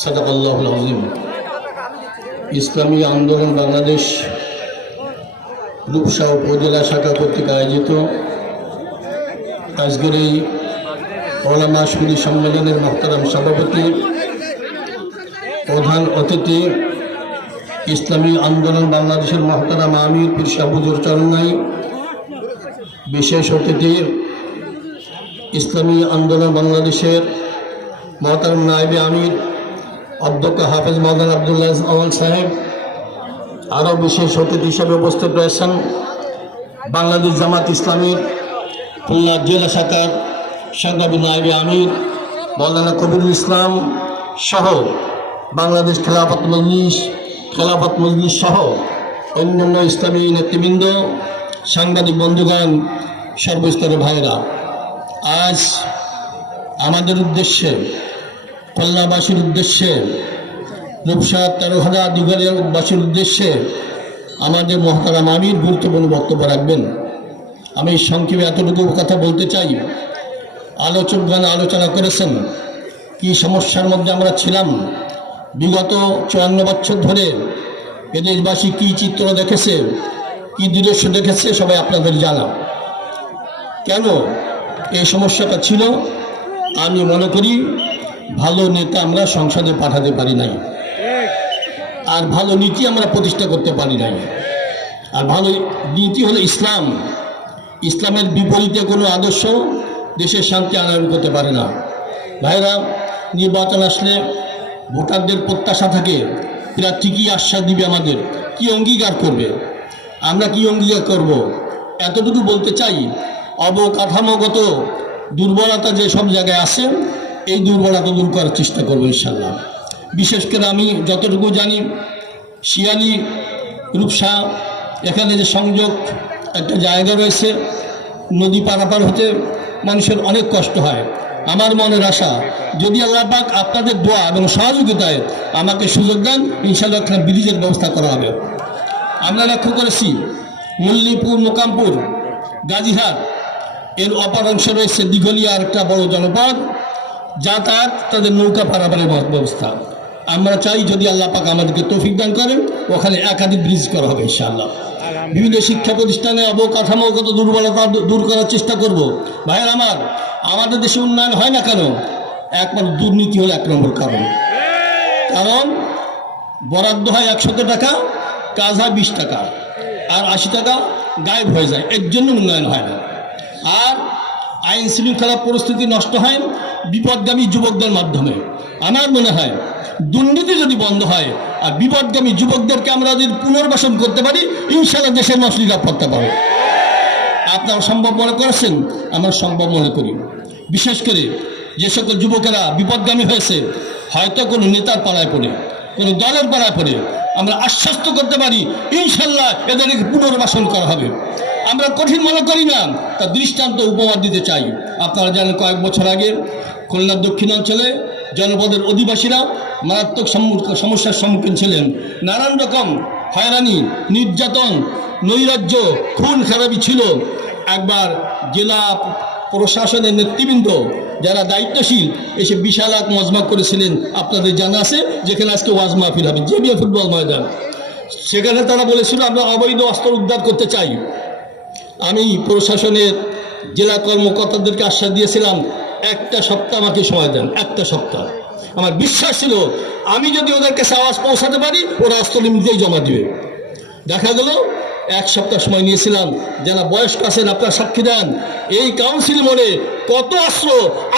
সাদাকাল্লাহুল আযীম। ইসলামী আন্দোলন বাংলাদেশ রূপসা উপজেলা শাখা কর্তৃক আয়োজিত আজকের এই ওলামা সুন্নি সম্মেলনের মোহতারাম সভাপতি, প্রধান অতিথি ইসলামী আন্দোলন বাংলাদেশের মোহতারাম আমির পীর শাহ হুজুর চরমনাই, বিশেষ অতিথি ইসলামী আন্দোলন বাংলাদেশের মোহতারাম নায়েবে আমির অধ্যক্ষ হাফেজ মাওলানা আব্দুল্লাহ আওয়াল সাহেব, আরও বিশেষ অতিথি হিসেবে উপস্থিত রয়েছেন বাংলাদেশ জামাত ইসলামীর খুলনা জেলা শাখার সংগ্রামী নায়েবে আমির মাওলানা কবিরুল ইসলাম সহ বাংলাদেশ খেলাফত মজলিস সহ অন্যান্য ইসলামী নেতৃবৃন্দ, সাংবাদিক বন্ধুগণ, সর্বস্তরের ভাইয়েরা, আজ আমাদের উদ্দেশ্যে, খুলনাবাসীর উদ্দেশ্যে, রূপসা 13,000 দিঘালিয়াবাসীর উদ্দেশ্যে আমাদের মোহতারাম আমির গুরুত্বপূর্ণ বক্তব্য রাখবেন। আমি সংক্ষেপে এতটুকু কথা বলতে চাই। আলোচকগণ আলোচনা করেছেন কি সমস্যার মধ্যে আমরা ছিলাম। বিগত 54 বছর ধরে এদেশবাসী কি চিত্র দেখেছে, কি দৃশ্য দেখেছে, সবাই আপনাদের জানা। কেন এই সমস্যাটা ছিল? আমি মনে করি ভালো নেতা আমরা সংসদে পাঠাতে পারি নাই, আর ভালো নীতি আমরা প্রতিষ্ঠা করতে পারি নাই। আর ভালো নীতি হলো ইসলাম। ইসলামের বিপরীতে কোনো আদর্শ দেশের শান্তি আনয়ন করতে পারে না। ভাইরা, নির্বাচন আসলে ভোটারদের প্রত্যাশা থাকে প্রার্থী কি আশ্বাস দিবে, আমাদের কি অঙ্গীকার করবে, আমরা কি অঙ্গীকার করব। এতটুকু বলতে চাই, অবকাঠামোগত দুর্বলতা যে সব জায়গায় আছে, এই দুর্বলতা দূর করার চেষ্টা করবো ইনশাল্লাহ। বিশেষ করে আমি যতটুকু জানি, শিয়ালি রূপসা এখানে যে সংযোগ একটা জায়গা রয়েছে, নদী পারাপার হতে মানুষের অনেক কষ্ট হয়। আমার মনের আশা, যদি আল্লাহ পাক আপনাদের দোয়া এবং সহযোগিতায় আমাকে সুযোগ দেন, ইনশাল্লাহ একটা ব্রিজের ব্যবস্থা করা হবে। আমরা লক্ষ্য করেছি মল্লিপুর, মোকামপুর, গাজীহাট এর অপর অংশ রয়েছে দিঘলিয়ার একটা বড় জনপদ, যাতায়াত তাদের নৌকা পারাপারের ব্যবস্থা। আমরা চাই যদি আল্লাহ পাক আমাদেরকে তৌফিক দান করেন, ওখানে একাধিক ব্রিজ করা হবে ইনশাআল্লাহ। বিভিন্ন শিক্ষা প্রতিষ্ঠানে অবকাঠামোগত দুর্বলতা দূর করার চেষ্টা করব। ভাইয়ের আমার, আমাদের দেশে উন্নয়ন হয় না কেন? একমাত্র দুর্নীতি হলো 1 নম্বর কারণ। কারণ বরাদ্দ হয় 100 টাকা, কাজ হয় 20 টাকা, আর 80 টাকা গায়েব হয়ে যায়। এর জন্য উন্নয়ন হয় না। আর আইন শৃঙ্খলা পরিস্থিতি নষ্ট হয় বিপদগামী যুবকদের মাধ্যমে। আমার মনে হয় দুর্নীতি যদি বন্ধ হয় আর বিপদগামী যুবকদেরকে আমরা যদি পুনর্বাসন করতে পারি, ইনশাআল্লাহ দেশের মানুষ নিরাপত্তা পাবে। আপনারা সম্ভব মনে করেছেন, আমরা সম্ভব মনে করি। বিশেষ করে যে সকল যুবকেরা বিপদগামী হয়েছে, হয়তো কোনো নেতার পাড়ায় পড়ে, কোনো দলের পাড়ায় পড়ে, আমরা আশ্বস্ত করতে পারি ইনশাআল্লাহ এদেরকে পুনর্বাসন করা হবে। আমরা কঠিন মনে করি না, তার দৃষ্টান্ত উপহার দিতে চাই। আপনারা জানেন, কয়েক বছর আগে খুলনার দক্ষিণাঞ্চলে জনপদের অধিবাসীরা মারাত্মক সমস্যার সম্মুখীন ছিলেন। নানান রকম হয়রানি, নির্যাতন, নৈরাজ্য, খুন খারাপি ছিল। একবার জেলা প্রশাসনের নেতৃবৃন্দ যারা দায়িত্বশীল এসে বিশাল এক মজমা করেছিলেন, আপনাদের জানা আছে, যেখানে আজকে ওয়াজ মাহফিল হবে, জেবিয়া ফুটবল ময়দান। সেখানে তারা বলেছিল আমরা অবৈধ অস্ত্র উদ্ধার করতে চাই। আমি প্রশাসনের জেলা কর্মকর্তাদেরকে আশ্বাস দিয়েছিলাম, 1 সপ্তাহ আমাকে সময় দেন, 1 সপ্তাহ। আমার বিশ্বাস ছিল আমি যদি ওদের কাছে আওয়াজ পৌঁছাতে পারি, ওরা অস্ত্র নিজেই জমা দিবে। দেখা গেল 1 সপ্তাহ সময় নিয়েছিলাম। যারা বয়স্ক আছেন আপনারা সাক্ষী দেন, এই কাউন্সিল মোড়ে কত অস্ত্র,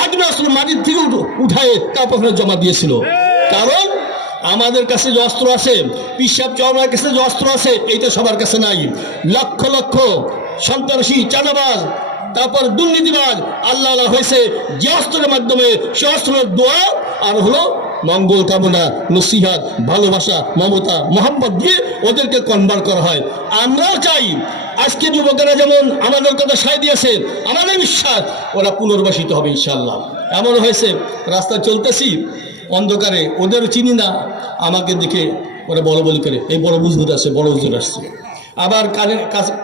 আগ্নেয় অস্ত্র মাটির থেকে উঠায় তারপর জমা দিয়েছিল। কারণ আমাদের কাছে যে অস্ত্র আছে, পিসাব চওড়ার কাছে যে অস্ত্র আছে, এইটা সবার কাছে নাই। লক্ষ লক্ষ সন্ত্রাসী, চাঁদাবাজ, তারপর দুর্নীতিবাজ আল্লাহ হয়েছে যে অস্ত্রের মাধ্যমে, সে অস্ত্রের দোয়া আর হলো মঙ্গল কামনা, নসিহাত, ভালোবাসা, মমতা, মোহাম্মত দিয়ে ওদেরকে কনভার্ট করা হয়। আমরাও চাই আজকে যুবকেরা যেমন আমাদের কথা সায় দিয়েছে, আমাদের বিশ্বাস ওরা পুনর্বাসিত হবে ইনশাআল্লাহ। এমন হয়েছে, রাস্তায় চলতেছি অন্ধকারে, ওদেরও চিনি না, আমাকে দেখে ওরা বড় বলি করে, এই বড় হুজুর আসছে, বড় হুজুর আসছে। আবার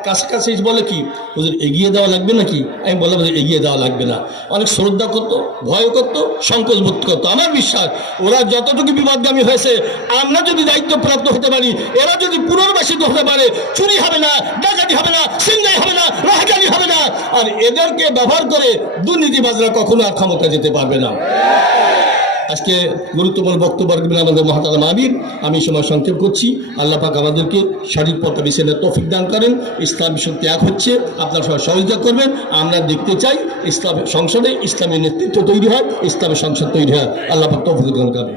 কাছাকাছি বলে কি ওদের এগিয়ে দেওয়া লাগবে নাকি, আমি বললাম যে এগিয়ে দেওয়া লাগবে না। অনেক শ্রদ্ধা করতো, ভয় করতো, সংকোচ বোধ করতো। আমার বিশ্বাস ওরা যতটুকু বিপদগামী হয়েছে, আমরা যদি দায়িত্বপ্রাপ্ত হতে পারি, এরা যদি পুনর্বাসিত হতে পারে, চুরি হবে না, ডাকাতি হবে না, ছিনতাই হবে না, রাহাজানি হবে না, আর এদেরকে ব্যবহার করে দুর্নীতিবাজরা কখনো আর ক্ষমতা যেতে পারবে না। আজকে গুরুত্বপূর্ণ বক্তব্য রাখবেন আমাদের মহাতারাম আমির। আমি সময় সংক্ষেপ করছি। আল্লাহ পাক আমাদেরকে সঠিক পথে বেছে নেওয়ার তৌফিক দান করেন। ইসলাম শক্তি এক হচ্ছে, আপনারা সবাই সহযোগিতা করবেন। আমরা দেখতে চাই ইসলামের সংসদে ইসলামের নেতৃত্ব তৈরি হয়, ইসলামের সংসদ তৈরি হয়। আল্লাহ পাক তৌফিক দান করেন।